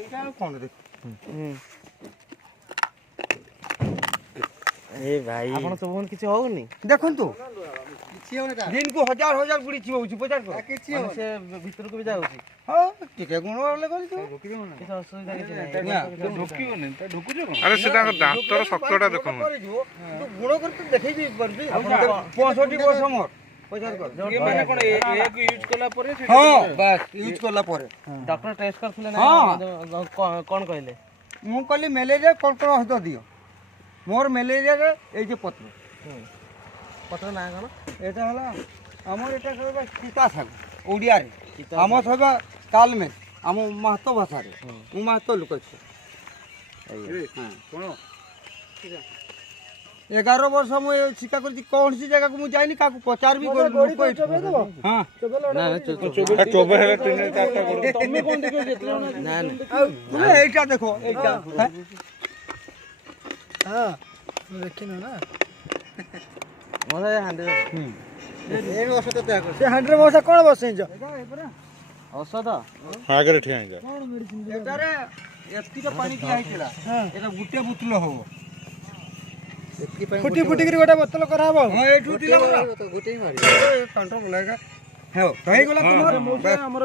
ଏଇଟା ଆଉ କ'ଣ ଦେଖ ଏ ଭାଇ ଆପଣ ଚୋବନ କିଛି ହଉନି ଦେଖନ୍ତୁ ଦିନକୁ ହଜାର ହଜାର ବୁଢ଼ୀ ଚିବଉଛି ପଚାର କର ସେ ଭିତରକୁ ବି ଯାଉଛି ହଁ ଟିକେ ଗୁଣ ହେଲେ କରିଛୁ କିଛି ଅସୁବିଧା କିଛି ନାହିଁ ଆରେ ସେ ତାଙ୍କ ଦାନ୍ତର ଶକ୍ତଟା ଦେଖନ୍ତୁ ଗୁଣ କରି ତୁ ଦେଖେଇ ଦେଇ ପାରୁଛି 65 ବର୍ଷ ମୋର ପଚାର କର ମାନେ କଣ ଏକୁ ୟୁଜ କଲା ପରେ ହଁ ବାସ୍ ୟୁଜ୍ କଲା ପରେ ଡକ୍ଟର ଟେଷ୍ଟ କରିଥିଲେ ନା କଣ କହିଲେ ମୁଁ କହିଲି ମ୍ୟାଲେରିଆ କର୍କଟ ହତ ଦିଅ ମୋର ମ୍ୟାଲେରିଆରେ ଏଇ ଯେ ପତ୍ର ପତ୍ର ନାଁ କଣ এটা হলো আমার এটা সবা চিতা শাক ওড়িয়ারে আমার সবা কালমেঘ আমার মাহাতো ভাষারে ମୁଁ ମାହାতো ଲୋକ ଅଛି କ'ଣ 11 ବର୍ଷ ମୁଁ ଶିକ୍ଷା କରିଛି କୌଣସି ଜାଗାକୁ ମୁଁ ଯାଇନି କାହାକୁ ପଚାର ବି କରିନି ହଁ এইটা দেখো এইটা হ্যাঁ ଦେଖିନ ନା ମଜା ହାଣ୍ଡି এই ଔଷଧ ଦେହ ସେ ହାଣ୍ଡିରେ ବସା କ'ଣ ବସେଇଛ ଔଷଧ ଆଗରେ ଠିଆ ହେଇଯା ଏଟାରେ ଏତିକି ପାଣି ଦିଆ ହେଇଥିଲା ଏଟା ଗୋଟେ ବୋତଲ ହବ ଫୁଟି ଫୁଟିକିରି ଗୋଟେ ବୋତଲ କରାହବ ହଁ ଏଇଠୁ ଦିଲା ଗୋଟେ ହିଁ ମାରି କାଣ୍ଟ ବୋଲାga ହେଉ ହେଇଗଲା ତୁମର